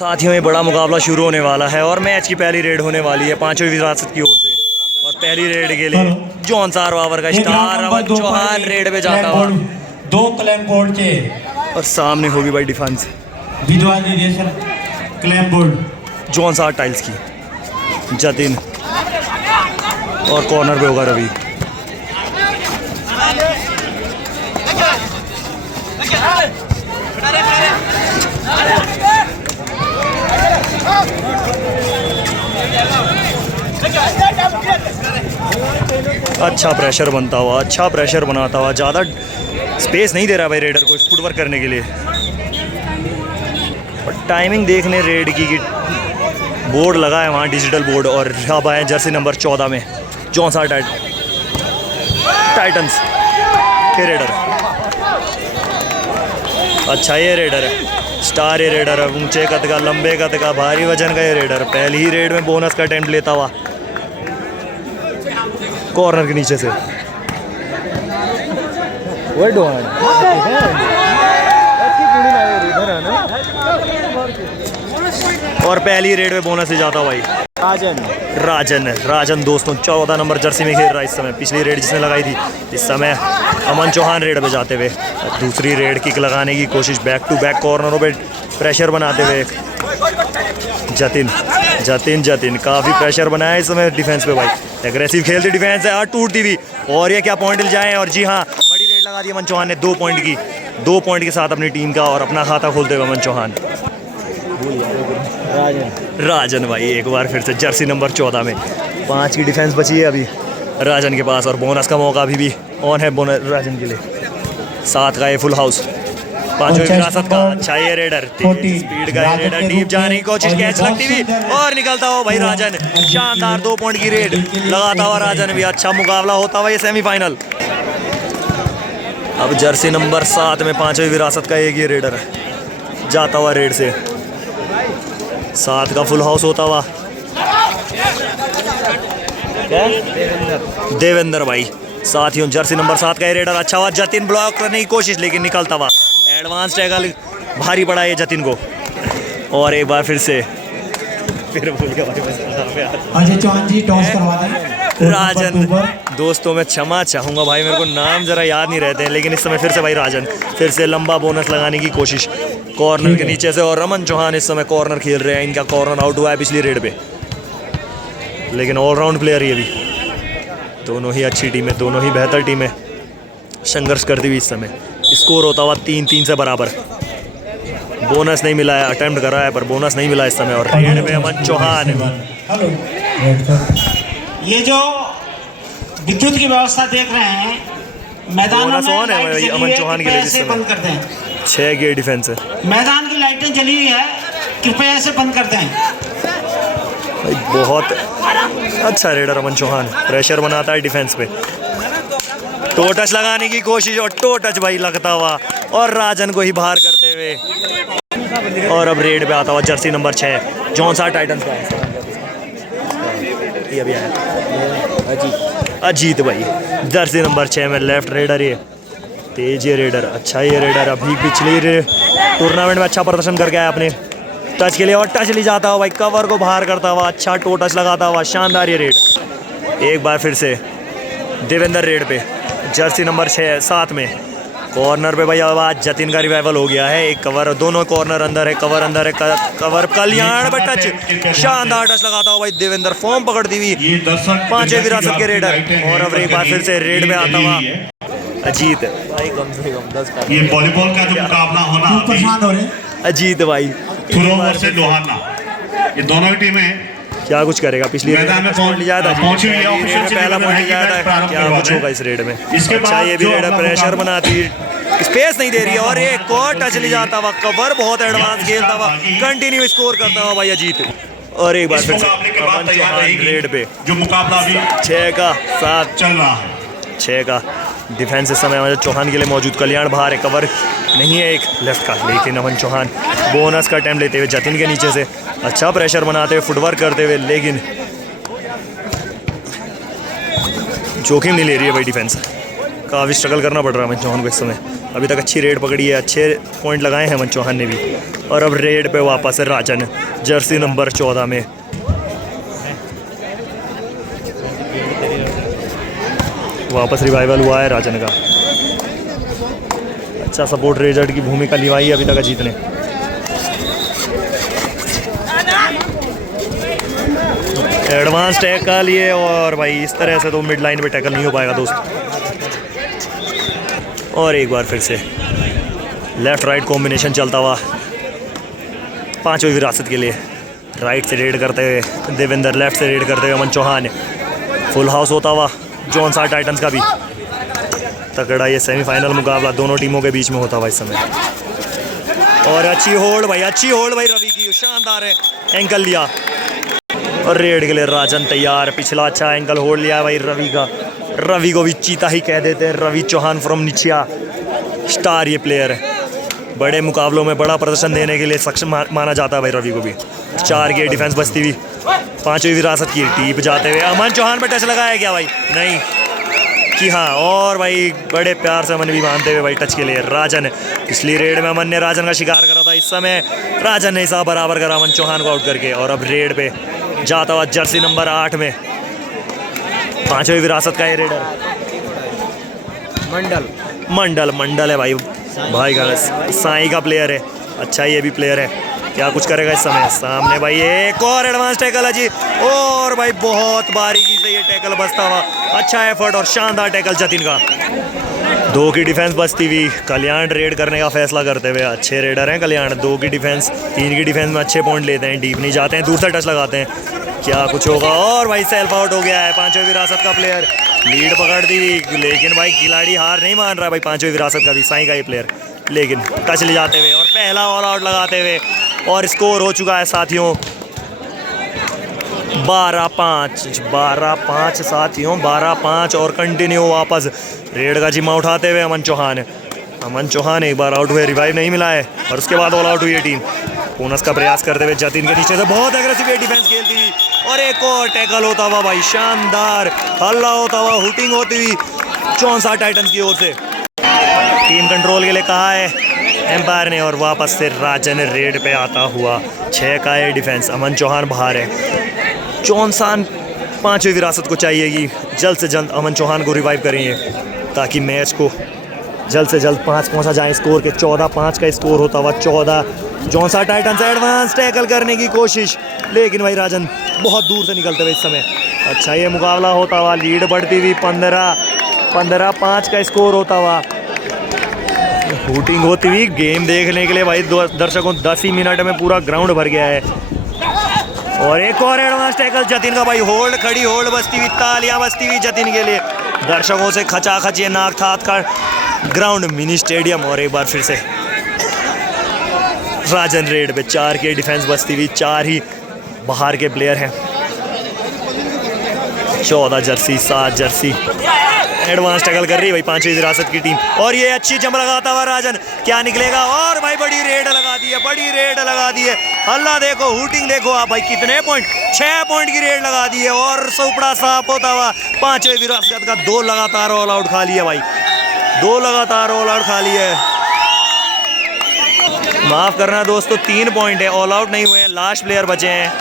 साथियों में बड़ा मुकाबला शुरू होने वाला है और मैच की पहली रेड होने वाली है पांचवी विरासत की ओर से। और पहली रेड के लिए जॉन सार वावर का स्टार अमन चौहान रेड पे जाता हुआ। 2 क्लेम बोर्ड के और सामने होगी भाई डिफेंस क्लेम बोर्ड जॉन सार टाइल्स की जतिन और कॉर्नर पे होगा रवि। अच्छा प्रेशर बनता हुआ, अच्छा प्रेशर बनाता हुआ, ज़्यादा स्पेस नहीं दे रहा भाई रेडर को फुटवर्क करने के लिए। और टाइमिंग देखने रेड की बोर्ड लगा है वहाँ डिजिटल बोर्ड। और अब आए जर्सी नंबर 14 में जॉन सार टाइटन्स के रेडर। अच्छा ये रेडर है, स्टार ये रेडर है, ऊंचे कद का, लंबे कद का, भारी वजन का ये रेडर। पहली ही रेड में बोनस का अटेम्प्ट लेता हुआ कॉर्नर के नीचे से। और पहली रेड में बोनस से जाता हुआ भाई राजन दोस्तों 14 नंबर जर्सी में खेल रहा है इस समय। पिछली रेड जिसने लगाई थी, इस समय अमन चौहान रेड पे जाते हुए दूसरी रेड किक लगाने की कोशिश, बैक टू बैक कॉर्नरों पे प्रेशर बनाते हुए जतिन काफ़ी प्रेशर बनाया इस समय डिफेंस पे भाई। एग्रेसिव खेलती डिफेंस है और टूटती भी। और ये क्या पॉइंट जाए। और जी हाँ, बड़ी रेड लगा दी अमन चौहान ने 2 पॉइंट की, 2 पॉइंट के साथ अपनी टीम का और अपना खाता खोलते हुए अमन चौहान। राजन भाई एक बार फिर से जर्सी नंबर 14 में 5 की डिफेंस बची है अभी राजन के पास। और बोनस का मौका अभी भी ऑन है बोनस राजन के लिए। 7 का ये फुल हाउस, 5वीं विरासत का। अच्छा ये रेडर स्पीड का रेडर, डीप जाने की कोशिश, कैच लगती हुई और निकलता हो भाई राजन। शानदार 2 पॉइंट की रेड लगाता हुआ राजन भी। अच्छा मुकाबला होता हुआ ये सेमीफाइनल। अब जर्सी नंबर 7 में 5वीं विरासत का एक ये रेडर है जाता हुआ रेड से। 7 का फुल हाउस होता हुआ देवेंद्र भाई। साथियों जर्सी नंबर 7 का ये रेडर अच्छा हुआ, जतिन ब्लॉक करने की कोशिश लेकिन निकलता हुआ। एडवांस टैकल भारी पड़ा ये जतिन को। और एक बार फिर से भूल गया भाई चौहान जी टॉस करवा दें। राजन दोस्तों मैं क्षमा चाहूँगा भाई, मेरे को नाम ज़रा याद नहीं रहते हैं। लेकिन इस समय फिर से भाई राजन फिर से लंबा बोनस लगाने की कोशिश कॉर्नर के नीचे से। और अमन चौहान इस समय कॉर्नर खेल रहे हैं। इनका कॉर्नर आउट हुआ है पिछली रेड पे, लेकिन ऑलराउंड प्लेयर ये भी। दोनों ही अच्छी टीमें, दोनों ही बेहतर टीमें संघर्ष करती हुई इस समय। स्कोर होता हुआ 3-3 से बराबर। बोनस नहीं मिला है, अटेम्प्ट कर रहा है पर बोनस नहीं मिला इस समय। और रेड में अमन चौहान। ये जो विद्युत की व्यवस्था देख रहे हैं मैदान में, ऑन है भाई अमन चौहान के लिए जिस समय बंद कर दें। 6 की डिफेंस है, मैदान की लाइटें जली हुई है, कृपया इसे बंद कर दें भाई। बहुत अच्छा रेडर अमन चौहान, प्रेशर बनाता है डिफेंस पे। टो टच लगाने की कोशिश और टो टच भाई लगता हुआ और राजन को ही बाहर करते हुए। और अब रेड पे आता हुआ जर्सी नंबर 6 जॉन सार टाइटन्स का ये अभी आया अजीत भाई। जर्सी नंबर 6 में लेफ्ट रेडर ये तेज ये रेडर। अच्छा ये रेडर अभी पिछली टूर्नामेंट में अच्छा प्रदर्शन करके आया अपने टच के लिए। और टच ले जाता हुआ भाई, कवर को बाहर करता हुआ, अच्छा टो टच लगाता हुआ, शानदार ये रेड। एक बार फिर से देवेंद्र रेड पे जर्सी नंबर 7 में कॉर्नर पे भाई। आवाज जतिन का रिवाइवल हो गया है। एक कवर, दोनों कॉर्नर अंदर है, कवर अंदर है, कवर कल्याण पे टच, शानदार टच लगाता हुआ भाई देवेंद्र। फॉर्म पकड़ती हुई 5वीं विरासत के रेडर। और अब एक बार फिर से रेड में आता हुआ अजीत भाई। कम से कम 10 का ये वॉलीबॉल का जो मुकाबला होना अजीत भाई से लोहाना, ये दोनों ही टीमें क्या कुछ करेगा। पिछली रेड में पॉइंट लिया था, पहला पॉइंट लिया था। क्या कुछ होगा इस रेड में। अच्छा ये भी रेड प्रेशर बनाती, स्पेस नहीं दे रही है। और एक और टच ले जाता हुआ, कवर बहुत एडवांस खेलता हुआ, कंटिन्यू स्कोर करता हुआ भाई अजीत। और एक बार फिर से अमन चौहान रेड पे जो मुकाबला 6 का 7 चल रहा है। 6 का डिफेंस इस समय अमन चौहान के लिए मौजूद। कल्याण बाहर है, कवर नहीं है एक लेफ्ट का, लेकिन अमन चौहान बोनस का अटेम्प्ट लेते हुए जतिन के नीचे से अच्छा प्रेशर बनाते हुए, फुटवर्क करते हुए, लेकिन जोखिम नहीं ले रही है भाई डिफेंस। काफ़ी स्ट्रगल करना पड़ रहा है अमन चौहान को इस समय। अभी तक अच्छी रेड पकड़ी है, अच्छे पॉइंट लगाए हैं अमन चौहान ने भी। और अब रेड पे वापस है राजन, जर्सी नंबर 14 में। वापस रिवाइवल हुआ है राजन का। अच्छा सपोर्ट रेजर्ड की भूमिका निभाई है अभी तक अजीत ने। एडवांस टैकल ये, और भाई इस तरह से तो मिड लाइन पे टैकल नहीं हो पाएगा दोस्त। और एक बार फिर से लेफ्ट राइट कॉम्बिनेशन चलता हुआ पांचवी विरासत के लिए। राइट से रेड करते हुए देवेंद्र, लेफ्ट से रेड करते हुए अमन चौहान। फुल हाउस होता हुआ जॉनसा टाइटंस का भी तगड़ा ये सेमीफाइनल मुकाबला दोनों टीमों के बीच में होता हुआ इस समय। और अच्छी होल्ड भाई, अच्छी होल्ड भाई रवि की, शानदार है, एंकल लिया। और रेड के लिए राजन तैयार, पिछला अच्छा एंकल होल्ड लिया है भाई रवि का। रवि को भी चीता ही कह देते हैं, रवि चौहान फ्रॉम निचिया, स्टार ये प्लेयर है। बड़े मुकाबलों में बड़ा प्रदर्शन देने के लिए सक्षम माना जाता है भाई रवि को भी। 4 की डिफेंस बचती हुई पांचवी विरासत की टीप जाते हुए अमन चौहान पे टच लगाया क्या भाई? नहीं कि हाँ। और भाई बड़े प्यार से अमन भी मानते हुए भाई टच के लिए राजन। पिछली रेड में अमन ने राजन का शिकार करा था, इस समय राजन ने हिसाब बराबर करा अमन चौहान को आउट करके। और अब रेड पे जाता हुआ जर्सी नंबर 8 में पांचवी विरासत का ये रेडर मंडल है भाई, भाई का साई का प्लेयर है। अच्छा ये भी प्लेयर है, क्या कुछ करेगा इस समय। सामने भाई एक और एडवांस टैकल है जी, और भाई बहुत बारीकी से ये टैकल बचता हुआ। अच्छा एफर्ट और शानदार टैकल जतिन का। 2 की डिफेंस बचती हुई कल्याण रेड करने का फैसला करते हुए। अच्छे रेडर हैं कल्याण, 2 की डिफेंस, 3 की डिफेंस में अच्छे पॉइंट लेते हैं, डीप नहीं जाते हैं, दूर से टच लगाते हैं। क्या कुछ होगा, और भाई सेल्फ आउट हो गया है पांचवी विरासत का प्लेयर। लीड पकड़ दी हुई, लेकिन भाई खिलाड़ी हार नहीं मान रहा भाई पांचवी विरासत का भी, साई का ये प्लेयर। लेकिन टच ले जाते हुए और पहला ऑल आउट लगाते हुए, और स्कोर हो चुका है साथियों 12-5 साथियों, 12-5। और कंटिन्यू वापस रेड का जिम्मा उठाते हुए अमन चौहान एक बार आउट हुए, रिवाइव नहीं मिला है, और उसके बाद ऑल आउट हुई है टीम। बोनस का प्रयास करते हुए जतिन के नीचे से बहुत एग्रेसिव डिफेंस खेलती हुई, और एक और टैकल होता हुआ भाई, शानदार हल्ला होता हुआ, हुटिंग होती हुई जॉनसा टाइटंस की ओर से। टीम कंट्रोल के लिए कहा है एम्पायर ने, और वापस से राजन रेड पे आता हुआ। 6 का ये डिफेंस, अमन चौहान बाहर है। जॉनसन पांचवी विरासत को चाहिए कि जल्द से जल्द अमन चौहान को रिवाइव करेंगे, ताकि मैच को जल्द से जल्द 5 पहुंचा जाए। स्कोर के 14-5 का स्कोर होता हुआ 14। जॉनसा टाइटंस एडवांस टैकल करने की कोशिश, लेकिन भाई राजन बहुत दूर से निकलते हुए इस समय। अच्छा ये मुकाबला होता हुआ, लीड बढ़ती हुई 15-5 का स्कोर होता हुआ। शूटिंग होती हुई, गेम देखने के लिए भाई दर्शकों 10 ही मिनट में पूरा ग्राउंड भर गया है। और एक और एडवांस टैकल जतिन का भाई, होल्ड खड़ी होल्ड बजती हुई, तालियां बजती हुई जतिन के लिए। दर्शकों से खचाखच ये नाक थात का ग्राउंड, मिनी स्टेडियम। और एक बार फिर से राजन रेड पे 4 की डिफेंस बचती हुई, 4 ही बाहर के प्लेयर हैं। 14 जर्सी, 7 जर्सी। एडवांस टैकल कर रही है भाई पांचवी विरासत की टीम, और ये अच्छी जंप लगाता हुआ राजन, क्या निकलेगा। और भाई बड़ी रेड लगा दी है, बड़ी रेड लगा दी है। हल्ला देखो, हुटिंग देखो आप भाई, कितने पॉइंट, 6 पॉइंट की रेड लगा दी है। और सुपड़ा साफ होता हुआ पांचवी विरासत का 2 लगातार ऑल आउट खा लिया भाई, 2 लगातार ऑल आउट खा लिए। माफ करना दोस्तों, 3 पॉइंट है, ऑल आउट नहीं हुए, लास्ट प्लेयर बचे हैं।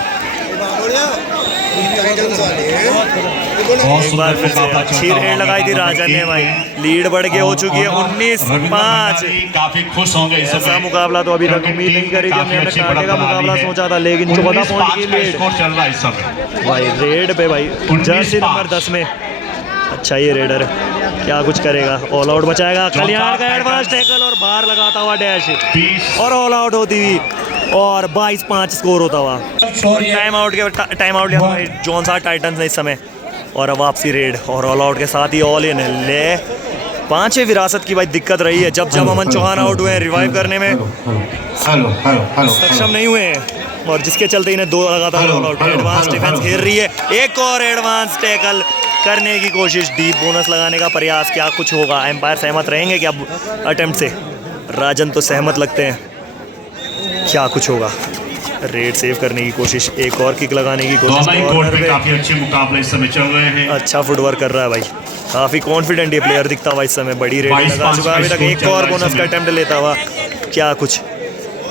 एक बार फिर से अच्छी रेड लगाई थी राजन ने भाई, लीड बढ़ के हो चुकी है 19-5। काफी खुश होंगे इस ऐसा समय, मुकाबला तो अभी तक उम्मीद नहीं करी थी हमने, कांटे का मुकाबला सोचा था, लेकिन 14 पॉइंट की लीड चल रहा है इस समय भाई रेड पे भाई, जर्सी नंबर 10 में। अच्छा ये रेडर क्या कुछ करेगा, ऑल आउट बचाएगा। कल्याण का एडवांस टैकल और बाहर लगाता हुआ डैश, और ऑल आउट होती हुई, और 22-5 स्कोर होता हुआ। टाइम आउट लिया भाई जॉनसा टाइटंस ने इस समय। और अब वापसी रेड और ऑल आउट के साथ ही ऑल इन ले। पांचवी विरासत की भाई दिक्कत रही है, जब अमन चौहान आउट हुए हैं, रिवाइव करने में सक्षम नहीं हुए हैं, और जिसके चलते इन्हें 2 लगातार ऑल आउट। एडवांस डिफेंस खेल रही है, एक और एडवांस टैकल करने की कोशिश, डीप बोनस लगाने का प्रयास, क्या कुछ होगा। एम्पायर सहमत रहेंगे क्या अटेम्प्ट से? राजन तो सहमत लगते हैं, क्या कुछ होगा। रेड सेव करने की कोशिश, एक और किक लगाने की कोशिश दोनों ही कोर्ट कॉर्नर में पे। काफी अच्छे मुकाबले इस समय चल रहे हैं। अच्छा फुटवर्क कर रहा है भाई, काफी कॉन्फिडेंट ये प्लेयर दिखता हुआ इस समय। बड़ी रेड 22 लगा चुका है अभी तक, स्कोर एक चल रहा और है इस बोनस का समय। अटेम्प्ट लेता हुआ। क्या कुछ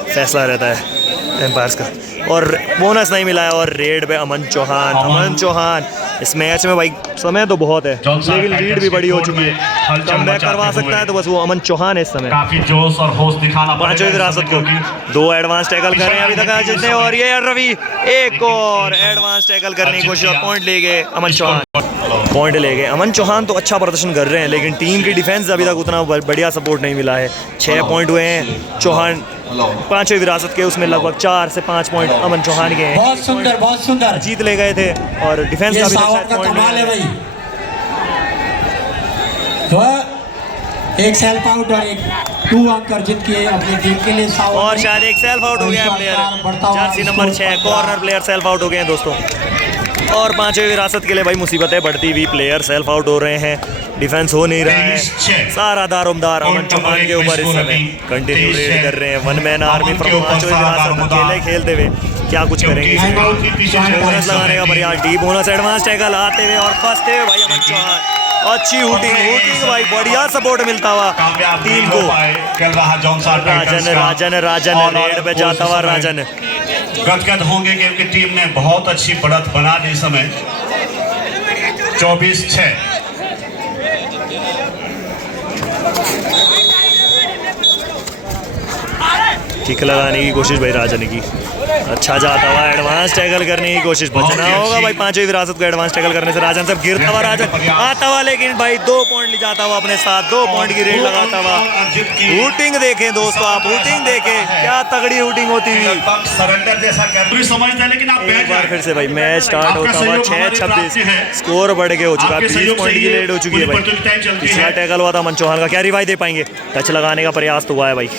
फैसला रहता है एम्पायर्स का, और बोनस नहीं मिला है। और रेड पे अमन चौहान इस मैच में भाई समय तो बहुत है जॉनसन लेकिन लीड टाइटंस भी की बड़ी हो कोर्ट चुकी है, में हलचल कमबैक करवा मचाते सकता है हुए तो बस वो अमन चौहान है इस समय। काफी जोश और होश दिखाना पड़ेगा पांचवें इस विरासत समय को क्योंकि 2 एडवांस टैकल कर रहे हैं अभी तक अजित ने, और ये रवि एक और एडवांस टैकल करने की कोशिश और पॉइंट ले गए अमन चौहान। पॉइंट ले गए अमन चौहान, तो अच्छा प्रदर्शन कर रहे हैं लेकिन टीम की डिफेंस अभी तक उतना बढ़िया सपोर्ट नहीं मिला है। 6 पॉइंट हुए हैं चौहान पांचवें विरासत के, उसमें लगभग 4 से 5 पॉइंट अमन चौहान के हैं। बहुत सुंदर, बहुत सुंदर। जीत ले गए थे और डिफेंस ये का भी सावन का कमाल है भाई। तो एक सेल्फ आउट और एक 2 अंक अर्जित किए अपनी टीम के लिए सावन और ने। शायद एक सेल्फ आउट हो गया है player, Jersey number 6 corner player self out हो गए हैं दोस्तों। और पांचवें विरासत के लिए भाई मुसीबतें बढ़ती हुई, प्लेयर सेल्फ आउट हो रहे हैं, डिफेंस हो नहीं रहा है, सारा दारोमदार अमन चौहान के ऊपर इस समय। कंटिन्यू रेड कर रहे हैं, 1 मैन आर्मी फ्रॉम पांचवें विरासत अकेले खेलते हुए क्या कुछ करेंगे। बोनस लगाने का प्रयास, डी बोनस एडवांस टैकल आते हुए और फंसते हुए भाई अमन चौहान। अच्छी हुटिंग भाई, बढ़िया सपोर्ट मिलता हुआ टीम को। राजन रेड पे जाता हुआ राजन गदगद होंगे क्योंकि टीम ने बहुत अच्छी बढ़त बना ली इस समय। 24-6 किक लगाने की कोशिश भाई राजन की, अच्छा जाता हुआ एडवांस टैकल करने की कोशिश, बचना होगा भाई पांचवी विरासत को एडवांस टैकल करने से। राजन सब गिरता हुआ राजन आता हुआ, लेकिन भाई 2 पॉइंट ले जाता हुआ अपने साथ, 2 पॉइंट की रेड लगाता हुआ। हुटिंग देखें दोस्तों आप, हुटिंग देखें क्या तगड़ी हुटिंग होती हुई। सरेंडर जैसा कर समझते हैं लेकिन आप एक बार फिर से भाई मैच स्टार्ट होता हुआ 6-26, स्कोर बढ़ के हो चुका है, 20 पॉइंट की लीड हो चुकी है भाई। पिछला टैकल हुआ था अमन चौहान का, क्या रिवाइव दे पाएंगे? टच लगाने का प्रयास तो हुआ है भाई,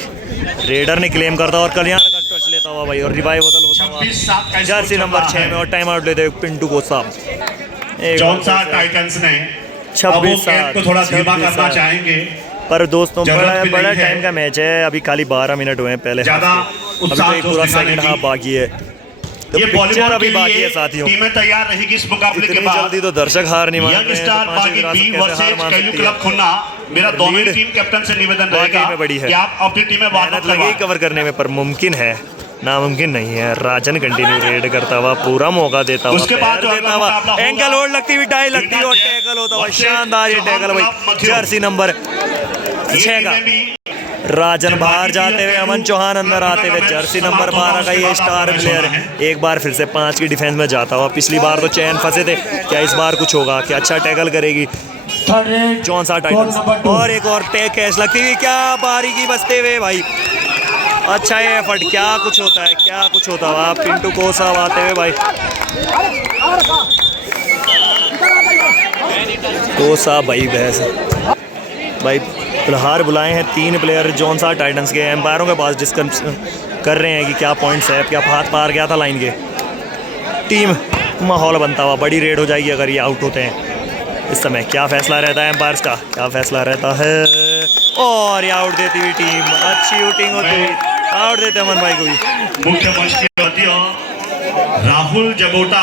रेडर ने क्लेम करता और कल्याण का टच लेता हुआ भाई, और रिवाइव बदल होता हुआ जर्सी नंबर 6 में, और टाइम आउट लेते हुए पिंटू को साहब। जॉनसन टाइटंस ने 26 को थोड़ा धीमा करना चाहेंगे, पर दोस्तों जरूरत बड़ा नहीं है। टाइम का मैच है, अभी खाली 12 मिनट हुए हैं पहले ज्यादा हाफ के। अभी उत्साह तो एक पूरा दिखाने सेकंड की। हाफ बाकी है, तो ये पिक्चर वॉलीबॉल अभी के बाकी है लिए साथियों। टीमें तैयार रहेगी इस मुकाबले के इतनी बाद। जल्दी तो दर्शक हार नहीं मान यंग रहे हैं, स्टार तो पांचवी बागी विरासत बी कैसे हार वर्सेस मान कैलू सकती क्लब है? खुन्ना। मेरा दोनों ही लीड टीम कैप्टन से निवेदन वाकई रहेगा में बड़ी है। कि आप अपनी टीमें वार्म मेहनत अप लगेगी करवाएं। कवर करने में, पर मुमकिन है नामुमकिन नहीं है। राजन कंटिन्यू रेड करता हुआ, पूरा मौका देता हुआ, उसके बाद जो पैर देता हुआ, अगला मुकाबला एंकल होगा, होल्ड लगती हुई, टाई लगती हुई और टैकल होता हुआ, शानदार ये टैकल भाई जर्सी नंबर 6 का। राजन बाहर जाते हुए, अमन चौहान अंदर आते हुए, जर्सी नंबर 12 का ये स्टार प्लेयर एक बार फिर से 5 की डिफेंस में जाता हुआ। पिछली बार तो चैन फंसे थे, क्या इस बार कुछ होगा? क्या अच्छा टैकल करेगी जॉनसन टाइटंस? और एक और टैग कैच लगती हुई, क्या बारीकी बचते हुए भाई, अच्छा ये एफर्ट, क्या कुछ होता है, क्या कुछ होता हुआ। पिंटू को साहब आते हुए भाई, को साहब भाई बहस भाई फिलहाल बुलाए हैं 3 प्लेयर जॉनसन टाइटंस के। एम्पायरों के पास डिस्कस कर रहे हैं कि क्या पॉइंट्स है, क्या हाथ पार गया था लाइन के। टीम माहौल बनता हुआ, बड़ी रेड हो जाएगी अगर ये आउट होते हैं। इस समय क्या फैसला रहता है एम्पायर्स का, क्या फैसला रहता है? और ये आउट देती हुई टीम, अच्छी शूटिंग होती हुई आउट देते अमन भाई को भी। मुख्य मंच के अध्यक्ष राहुल जगोटा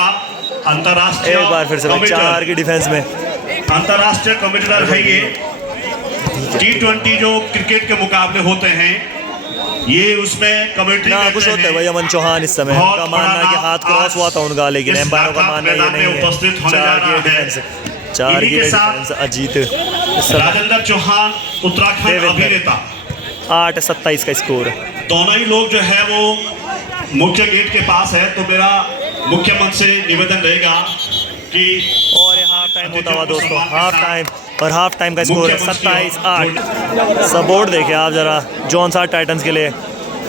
अंतरराष्ट्रीय एक बार फिर से 4 की डिफेंस में, अंतरराष्ट्रीय कमेंटेटर है ये। T20 जो क्रिकेट के मुकाबले होते हैं, ये उसमें कमेंट्री ना कुछ होता है भाई अमन चौहान इस समय। बहुत उनका मानना है कि हाथ क्रॉस हुआ था उनका, लेकिन इस एम्पायरों का मानना ये मैदान में नहीं है। उपस्थित होने जा 4 की रहा है। डिफेंस, 4 की इन्हीं के साथ डिफेंस अजीत इस समय राजेंद्र चौहान उत्तराखंड देवेंद्र। अभिनेता, 8-27 का स्कोर। दोनों ही लोग जो है वो मुख्य गेट के पास है, तो मेरा मुख्य मंच से निवेदन रहेगा कि और ये हाफ टाइम होता हुआ दोस्तों, हाफ टाइम, और हाफ टाइम का स्कोर है 27-8। सपोर्ट देखिए आप जरा जॉनसन टाइटंस के लिए,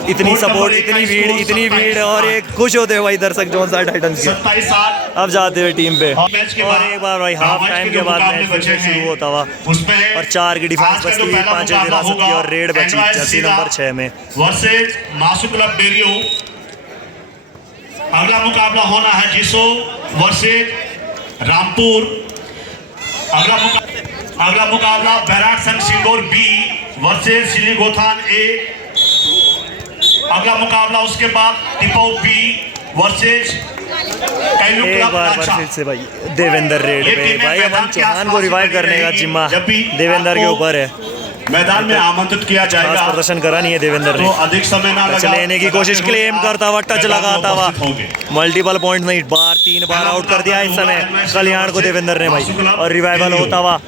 इतनी सपोर्ट, इतनी भीड़, और एक खुश होते हुए भाई दर्शक जॉनसन टाइटंस के। 27-8 अब जाते हुए टीम पे, मैच के और बाद एक बार भाई हाफ टाइम के बाद मैच फिर से शुरू होता हुआ, उसमें और 4 की डिफेंस आज का बचती जो हुई पहला पांचवें मुकाबला विरासत की, होगा, और रेड बची NYC जर्सी नंबर 6 में। वर्सेस मासू क्लब बेरियो। अगला मुकाबला होना है जिसो वर्सेस रामपुर। अगला मुकाबला बैराट संघ सिंगोर बी वर्सेस श्री गोथान ए। अगला मुकाबला उसके बाद टिपो बी वर्सेज एक बार फिर से भाई देवेंद्र रेड पे भाई अमन चौहान को रिवाइव करने का जिम्मा देवेंद्र के ऊपर है। मैदान में आमंत्रित किया जाएगा। प्रदर्शन करा नहीं है देवेंद्र ने, तो अधिक समय ना टच लेने की कोशिश क्लेम करता हुआ टच लगाता हुआ मल्टीपल पॉइंट नहीं, 3 बार आउट कर दिया इस समय कल्याण को देवेंद्र ने भाई। और रिवाइवल होता हुआ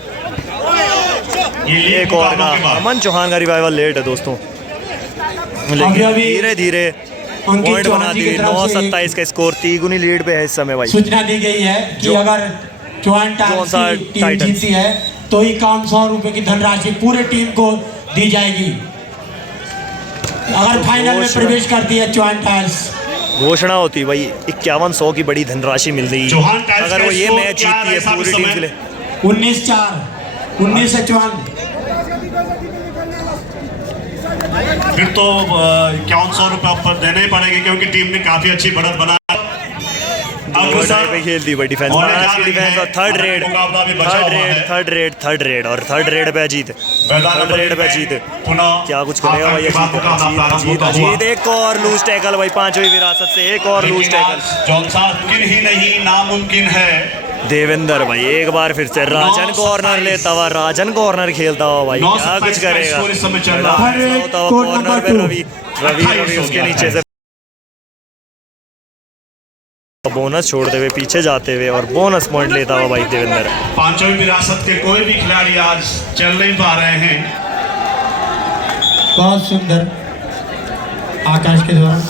एक और का अमन चौहान का रिवाइवल लेट है दोस्तों, लेकिन धीरे धीरे पॉइंट बनाती हुई 9-27 का स्कोर 3 गुनी लीड पे है इस समय भाई। सूचना दी गई है कि अगर जॉइंट टीम जीती है तो 5100 रुपए की धनराशि पूरे टीम को दी जाएगी अगर फाइनल में प्रवेश करती है जॉइंट टाइल्स। घोषणा होती भाई 5100 की बड़ी धनराशि मिल रही है अगर वो ये मैच जीतती है पूरी टीम के लिए। 19 से 54 फिर तो 5100 रुपए देने ही पड़ेंगे क्योंकि टीम ने काफी अच्छी बढ़त बना पे खेल दी भाई डिफेंस की डिफेंस और थर्ड रेड और थर्ड रेड पे अजीत क्या कुछ करेगा भाई अजीत एक और लूज टैकल भाई 5वीं विरासत से एक और लूज टैकल। मुमकिन ही नहीं नामुमकिन है। देवेंद्र भाई एक बार फिर से राजन कॉर्नर लेता हुआ, राजन कॉर्नर खेलता हुआ भाई क्या कुछ करेगा कॉर्नर पे रवि उसके नीचे से बोनस छोड़ते हुए पीछे जाते हुए और बोनस पॉइंट लेता हुआ भाई देवेंद्र। 5वीं विरासत के कोई भी खिलाड़ी आज चल नहीं पा रहे हैं। बहुत सुंदर आकाश के द्वारा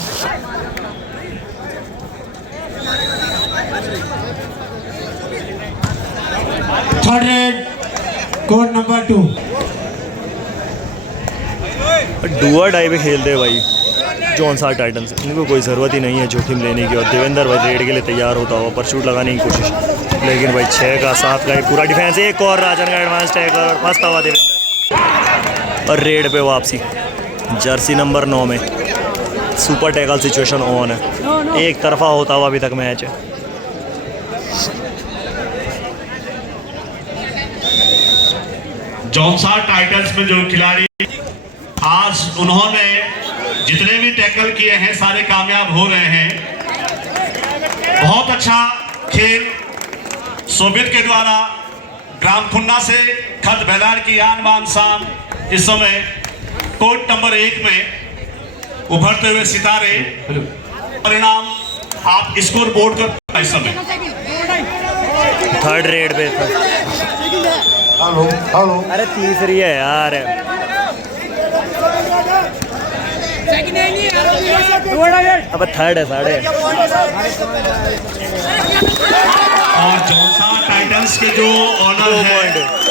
third red code number 2 डुआ die पे खेलते भाई जॉनसा टाइटंस, इनको कोई ज़रूरत ही नहीं है जोखिम लेने की। और देवेंद्र भाई रेड के लिए तैयार होता हुआ पर शूट लगाने की कोशिश, लेकिन भाई 6 का 7 का पूरा डिफेंस। एक और राजन का एडवांस टैकल और फंसता हुआ देवेंद्र और रेड पे वापसी जर्सी नंबर 9 में सुपर टैकल सिचुएशन ऑन है, एक तरफा होता हुआ अभी तक मैच है। जॉनसा टाइटंस में जो खिलाड़ी आज उन्होंने जितने भी टैकल किए हैं सारे कामयाब हो रहे हैं। बहुत अच्छा खेल सोबित के द्वारा ग्राम खुन्ना से खत बेलार की आन बान शान इस समय कोर्ट नंबर 1 में उभरते हुए सितारे। परिणाम आप स्कोर बोर्ड कर इस समय थर्ड रेड पे हेलो अरे तीसरी है यार अब थर्ड है साढ़े। और जॉनसा टाइटंस के जो ऑनर है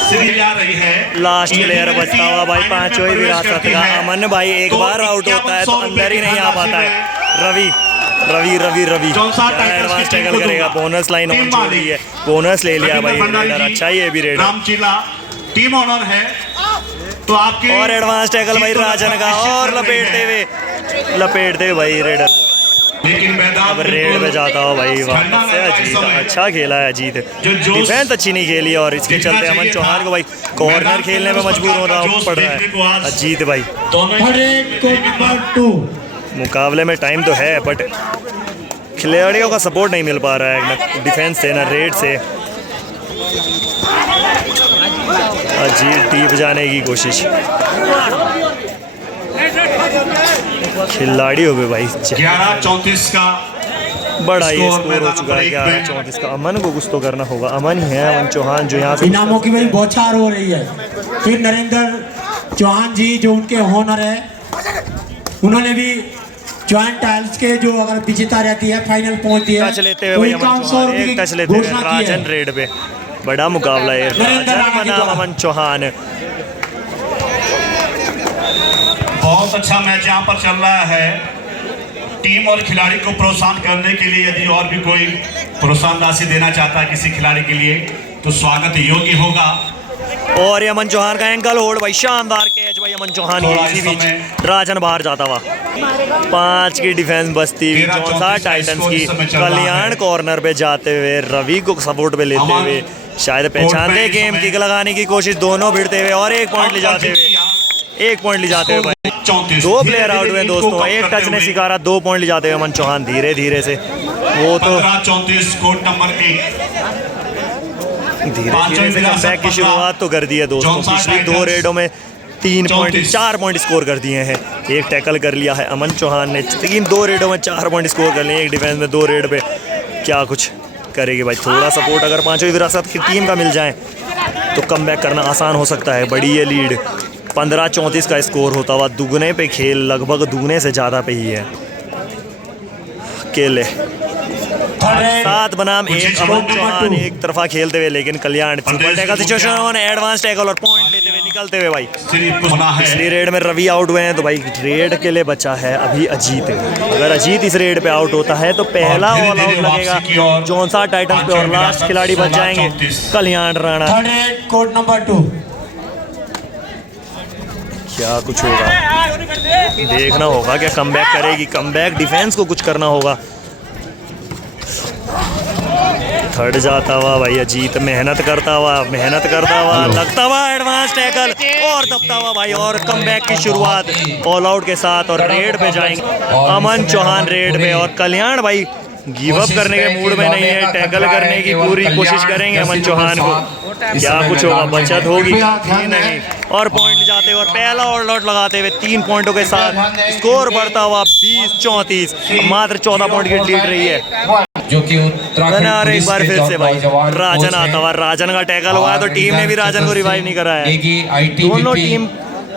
सीरीज आ रही है लास्ट प्लेयर बचता हुआ भाई 5वीं विरासत का अमन भाई एक बार आउट होता है तो अंदर ही नहीं आ पाता है। रवि एडवांस टैकल करेगा, बोनस लाइन ऑन छोड़ दी है, बोनस ले लिया भाई रेडर। अच्छा ही है भी रेडर रामचीला टीम ऑनर है तो आपके और एडवांस टैकल भाई राजन का और लपेटते हुए भाई रेडर को। लेकिन अब रेड में जाता हो भाई वापस से अजीत। अच्छा खेला है अजीत, डिफेंस अच्छी नहीं खेली और इसके चलते अमन चौहान को भाई कॉर्नर खेलने में मजबूर होना पड़ रहा है अजीत भाई। मुकाबले में टाइम तो है बट खिलाड़ियों का सपोर्ट नहीं मिल पा रहा है, ना डिफेंस से ना रेड से। अजीत डीप जाने की कोशिश, खिलाड़ी हो गए भाई 11-34 का बड़ा ये स्कोर हो चुका है 11-34 का। अमन को कुछ तो करना होगा, अमन ही है अमन चौहान जो यहाँ से इनामों की भाई बौछार हो रही है। फिर नरेंद्र चौहान जी जो उनके होनर है उन्होंने भी जॉइंट टाइल्स के जो अगर विजेता रहती है फाइनल पहुंचती है टच लेते हुए भाई अमन चौहान, एक टच लेते हुए राजन रेड पे बड़ा मुकाबला है। राजन बनाम अमन चौहान, बहुत अच्छा मैच यहाँ पर चल रहा है। टीम और खिलाड़ी को प्रोत्साहन करने के लिए यदि और भी कोई प्रोत्साहन राशि देना चाहता है किसी खिलाड़ी के लिए तो स्वागत योग्य होगा। और ये अमन चौहान का एंकल होल्ड भाई शानदार कैच भाई अमन चौहान की, इसी बीच राजन बाहर जाता हुआ। 5 की डिफेंस बचती हुई जॉनसा टाइटंस की, कल्याण कॉर्नर पे जाते हुए रवि को सपोर्ट पे लेते हुए शायद पहचानते गेम किक लगाने की कोशिश, दोनों भिड़ते हुए और एक पॉइंट ले जाते हुए 1 पॉइंट ले जाते हुए भाई 34 दो प्लेयर आउट हुए दोस्तों, एक टच ने सिकारा 2 पॉइंट ले जाते हुए अमन चौहान धीरे धीरे से, वो तो 15-34 कोर्ट नंबर 1। धीरे धीरे से कमबैक की शुरुआत तो कर दी है दोस्तों। पिछली 2 रेडों में 4 पॉइंट स्कोर कर दिए हैं। एक टैकल कर लिया है अमन चौहान ने, लेकिन 2 रेडों में 4 पॉइंट स्कोर कर लिए। एक डिफेंस में 2 रेड पे क्या कुछ करेगी भाई। थोड़ा सपोर्ट अगर पांचों विरासत की टीम का मिल जाए तो कमबैक करना आसान हो सकता है। बड़ी ये लीड 15-34 का स्कोर होता हुआ दुगने पे खेल, लगभग दुगने से ज़्यादा पे ही है। केले 7 बनाम 1 अमन चौहान एक तरफा खेलते हुए, लेकिन Kalyan super tackle situation, advance tackle और पॉइंट लेते हुए निकलते हुए भाई। पिछली रेड में रवि आउट हुए हैं तो भाई रेड के लिए बचा है अभी अजीत। अगर अजीत इस रेड पे आउट होता है तो पहला ऑल आउट लगेगा जौनसा टाइटंस पे और लास्ट खिलाड़ी बच जाएंगे कल्याण राणा। कोर्ट नंबर 2 क्या कुछ होगा देखना होगा, क्या कमबैक करेगी। कमबैक डिफेंस को कुछ करना होगा। थर्ड जाता हुआ भाई अजीत, मेहनत करता हुआ लगता हुआ एडवांस टैकल और दबता हुआ भाई, और कमबैक की शुरुआत ऑल आउट के साथ और रेड पे जाएंगे अमन चौहान रेड पे। और कल्याण भाई गिव अप करने के मूड में नहीं है, टैकल करने की पूरी कोशिश करेंगे अमन चौहान को। क्या कुछ होगा, बचत होगी नहीं, और पॉइंट जाते हुए और पहला ऑल आउट लगाते हुए 3 पॉइंटों के साथ स्कोर बढ़ता हुआ 20-34, मात्र 14 पॉइंट की लीड रही है। जो कि उत्तराखंड एक बार फिर से भाई राजन आता हुआ, राजन का टैकल हुआ है तो टीम ने भी राजन को रिवाइव नहीं कराया है। दोनों टीम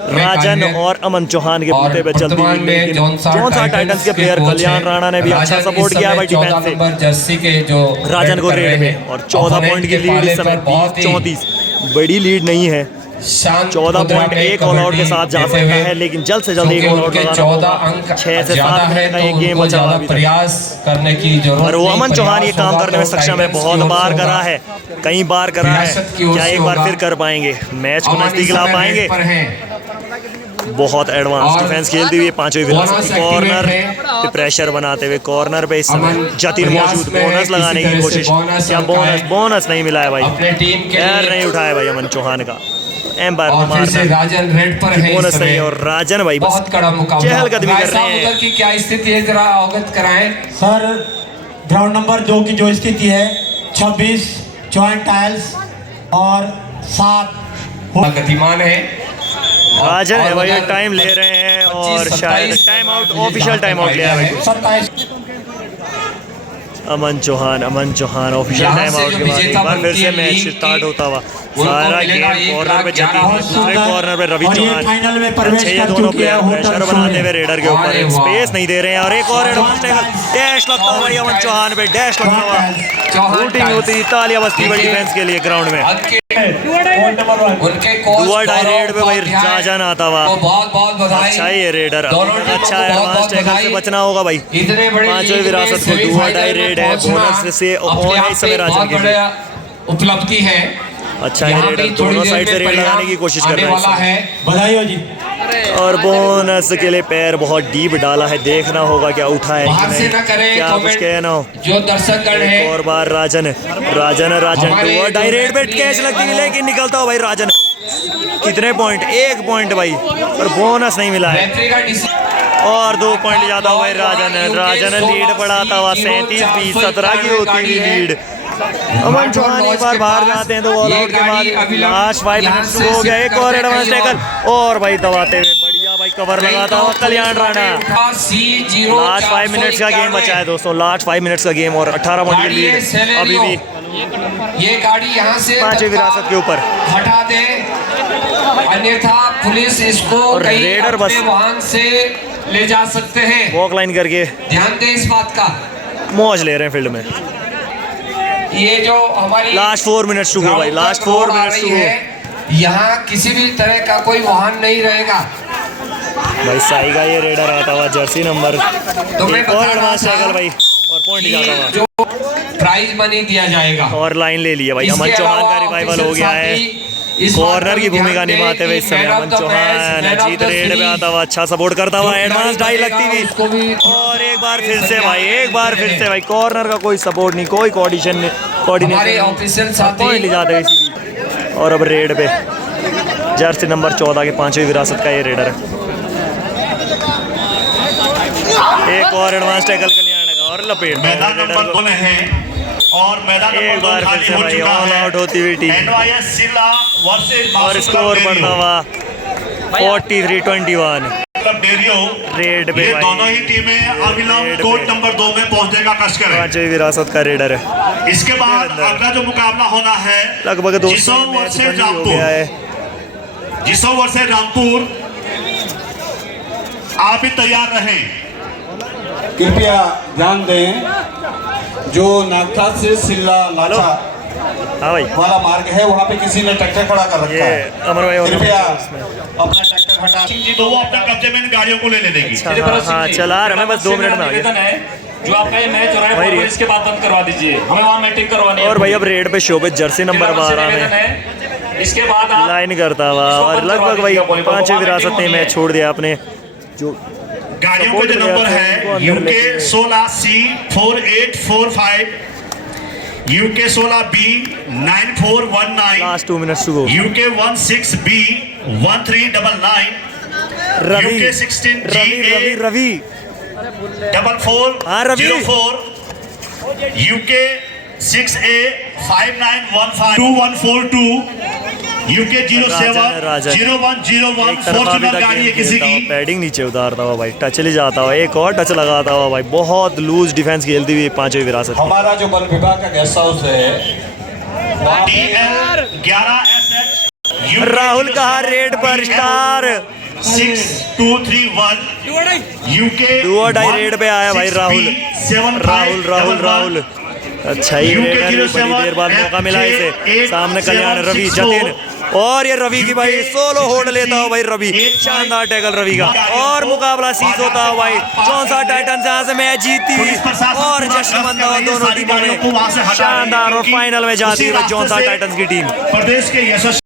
राजन और अमन चौहान के बूते पे चलती हुई, लेकिन जौनसा टाइटंस के प्लेयर कल्याण राणा ने भी अच्छा सपोर्ट किया भाई डिफेंस से जर्सी के जो राजन को रेड में। और 14 पॉइंट की लीड इस समय 20-34, बड़ी लीड नहीं है। 14 पॉइंट एक ऑल आउट के साथ जा सकता है, लेकिन जल्द से जल्द एक ऑल आउट लगाना होगा। 6 से 7 मिनट का एक गेम बचा हुआ प्रयास करने की जरूरत। और वो अमन चौहान ये काम करने में सक्षम है, बहुत बार करा है, कई बार करा है। क्या एक बार फिर कर पाएंगे, मैच को नजदीक ला पाएंगे। बहुत एडवांस डिफेंस खेलती हुई पांचों विरासत कॉर्नर पे प्रेशर बनाते हुए, कॉर्नर पे इस समय जतिन मौजूद, बोनस लगाने की कोशिश। क्या बोनस नहीं मिला है भाई, पैर नहीं उठाया भाई अमन चौहान का। एम्पायर राजन रेड पर है बोनस नहीं, और राजन भाई बहुत कड़ा मुकाबला, चहलकदमी कर रहे हैं। की क्या स्थिति है जरा अवगत कराएं सर। ग्राउंड नंबर 2 की जो स्थिति है 26 जॉइंट टाइल्स और 7 गतिमान है। राजन है भाई, टाइम ले रहे हैं और शायद time out, official time out लिया है भाई 27 अमन चौहान ऑफिशियल टाइम आउट के बाद एक बार फिर से मैच स्टार्ट होता हुआ। सारा गेम कॉर्नर पे जती, दूसरे कॉर्नर पे रवि चौहान। फाइनल में प्रवेश ये कर दोनों चुके हैं प्लेयर प्रेशर बनाते हुए रेडर के ऊपर स्पेस नहीं दे रहे हैं। और एक और एडवांस डैश लगता हुआ भाई अमन चौहान पे, डैश लगता हुआ शूटिंग होती, तालियां बजती बड़ी डिफेंस के लिए ग्राउंड में। दुआ डाई रेड पे भाई राजन आता हुआ, बहुत बधाई। अच्छा ये रेडर अच्छा एडवांस टैकल से बचना होगा भाई। पांचों विरासत को दुआ डाई रेड है, बोनस से और है इस समय राजन के लिए उपलब्धि है। अच्छा ये रेडर दोनों साइड से रेड लगाने की कोशिश कर रहा है। बधाई हो जी। और बोनस के लिए पैर बहुत डीप डाला है, देखना होगा क्या उठा है बाहर से ना करें, क्या कुछ कहना हो। जो दर्शकगण है और बार राजन टू डायरेक्ट पे कैच लगती है, लेकिन निकलता हो भाई राजन। कितने पॉइंट, 1 पॉइंट भाई, और बोनस नहीं मिला है। और 2 पॉइंट ज्यादा हुआ राजन लीड बढ़ाता हुआ 37-20, 17 की होती हुई लीड। अमन चौहान एक बार बाहर जाते हैं तो ऑल आउट के बाद लास्ट 5 मिनट शुरू हो गया। एक और एडवांस टैकल और भाई दबाते हुए बढ़िया भाई कवर लगाता हुआ कल्याण राणा। लास्ट 5 मिनट्स का गेम बचा है दोस्तों, लास्ट 5 मिनट्स का गेम और 18 पॉइंट की लीड अभी भी ये गाड़ी यहाँ से पांचों विरासत के ऊपर हटा दे, अन्यथा पुलिस इसको रेडर बस वाहन से ले जा सकते हैं। वॉक लाइन करके ध्यान दें इस बात का, मौज ले रहे हैं फील्ड में। ये जो हमारी लास्ट 4 मिनट शुरू भाई, लास्ट 4 मिनट शुरू। यहाँ किसी भी तरह का कोई वाहन नहीं रहेगा भाई। साई का ये रेडर आता हुआ जर्सी नंबर, एक और एडवांस टैकल भाई और पॉइंट जाता हुआ। जो प्राइज मनी दिया जाएगा और लाइन ले लिया भाई। अमन चौहान का रिवाइवल हो गया है, कॉर्नर की भूमिका निभाते हुए इस समय अमन चौहान। अजीत रेड पे आता हुआ, अच्छा सपोर्ट करता हुआ, एडवांस डाई लगती हुई। और एक बार फिर से भाई कॉर्नर का कोई सपोर्ट नहीं, कोई कोऑर्डिनेशन पॉइंट ले जाते हुए सीधी। और अब रेड पे जर्सी नंबर 14 के 5वीं विरासत का ये रेडर है। एक और एडवांस टैकल कल्याण का और लपेट मैदान नंबर 2 में है और मैदान एक नंबर 2 बार फिर खाली से हो भाई चुका ऑल आउट होती हुई टीम NYS सिला वर्सेस और स्कोर बढ़ता हुआ 43-21 डेरियो। रेड पे ये भाई दोनों ही टीमें अविलंब रेड कोर्ट पे। नंबर 2 में पहुंचने का कष्ट करें। 5वीं विरासत का रेडर है। इसके बाद अगला जो मुकाबला होना है लगभग 200 जिसो मैच वर्सेस बंद हो रामपुर। गया है। जिसो वर्सेस रामपुर, आप भी तैयार रहें। कृपया ध्यान दें, जो नागथा से सिल्ला लाचा हाँ भाई वाला मार्ग है वहाँ पे किसी ने ट्रैक्टर खड़ा कर रखा ये है। अमर भाई और कृपया उसमें। अपना ट्रैक्टर हटा। सिंह जी तो वो अपने कब्जे में इन गाड़ियों को ले देंगी। हाँ चला रहा मैं बस 2 मिनट में आ गया। निवेदन है जो आपका ये मैच हो रहा है वही फॉरवर्ड, इसके बाद बंद करवा दीजिए, हमें वहाँ मीटिंग करवानी है। और भाई अब रेड पे शोभित जर्सी नंबर 12 निवेदन में है, इसके बाद आप लाइन करता हुआ इसको और बंद करवा लगभग भाई दीजिए, वॉलीबॉल 5वीं वहाँ विरासत मीटिंग ने होनी मैच है। छोड़ दिया आपने जो गाड़ियों के जो सपोर्ट नंबर करते हैं, उनको है अंदर UK लेके गए। 16C 4845, UK 16B 9419, last 2 minutes to go. UK 16B 1399, Ravi UK 16G Ravi Ravi 44 हाँ, रवि। 04, UK 6A 5915 2142, UK 07 राजन। 0101 एक तरफा भी फॉर्च्यूनर था गाड़ी है गेम किसी खेलता हुआ, की। पैडिंग नीचे उतारता हुआ भाई, टच ले जाता हुआ, एक और टच लगाता हुआ भाई, बहुत लूज डिफेंस खेलती हुई 5वीं विरासत। हमारा जो वन विभाग का गेस्ट हाउस है वहाँ पे DL 11SH राहुल कहा रेड पर स्टार 6231, UK डू और डाई रेड पे आया भाई राहुल। राहुल अच्छा ही UK रेडर है, बड़ी देर बाद मौका मिला इसे। सामने कल्याण रवि जतिन और ये रवि की भाई सोलो होल्ड लेता हो भाई रवि, शानदार टैकल रवि का और मुकाबला सीज होता है भाई। जॉनसा टाइटंस यहाँ से मैच जीती और जश्न मनता हुआ दोनों टीमों में शानदार और फाइनल में जाती है जॉनसा टाइटंस की टीम। प्रदेश के यशस्वी